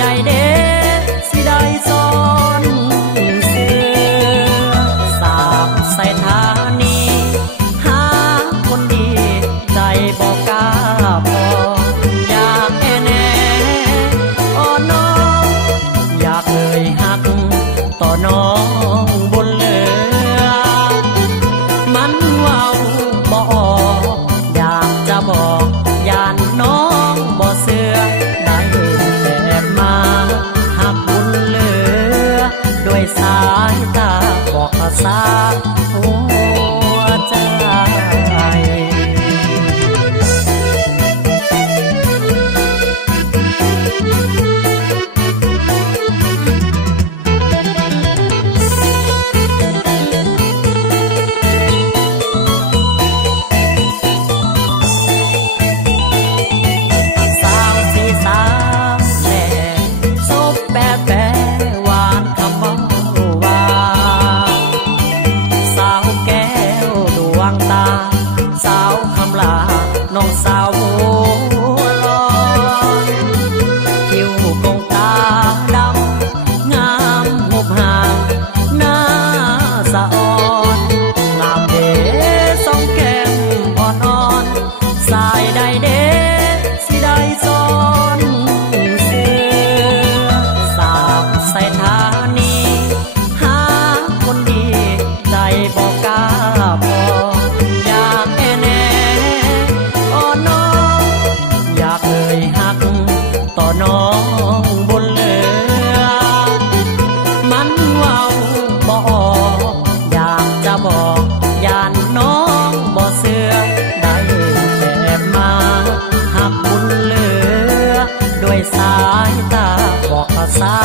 ใดเด้สิได้ซ้อนเสือสาวใส่ทานีหาคนดีใจบอกกล้าพออยากแน่อ้อนน้องอยากเอ่ยหักต่อน้องบนเรือมันเว้าบ่ออกอยากจะบอกยานน้องบ่เสือได้แต่มาหักบุญเหลือด้วยสายตาบอกภาษาหัวใจสาวคำลาน้องสาวหัวลอยผิวกงตาดำงามหุบห่างหน้าสะอ่อนงามเดสองแก้มอ่อนๆสายใดเดสิได้ซ้อนเสือสาวใส่ทานีหาคนดีใจบอกกล้าพอต่อน้องบนเรือมันเว้าบ่ออกอยากจะบอกยานน้องบ่เสือได้แต่มาหักบุญเหลือด้วยสายตาบอกภาษา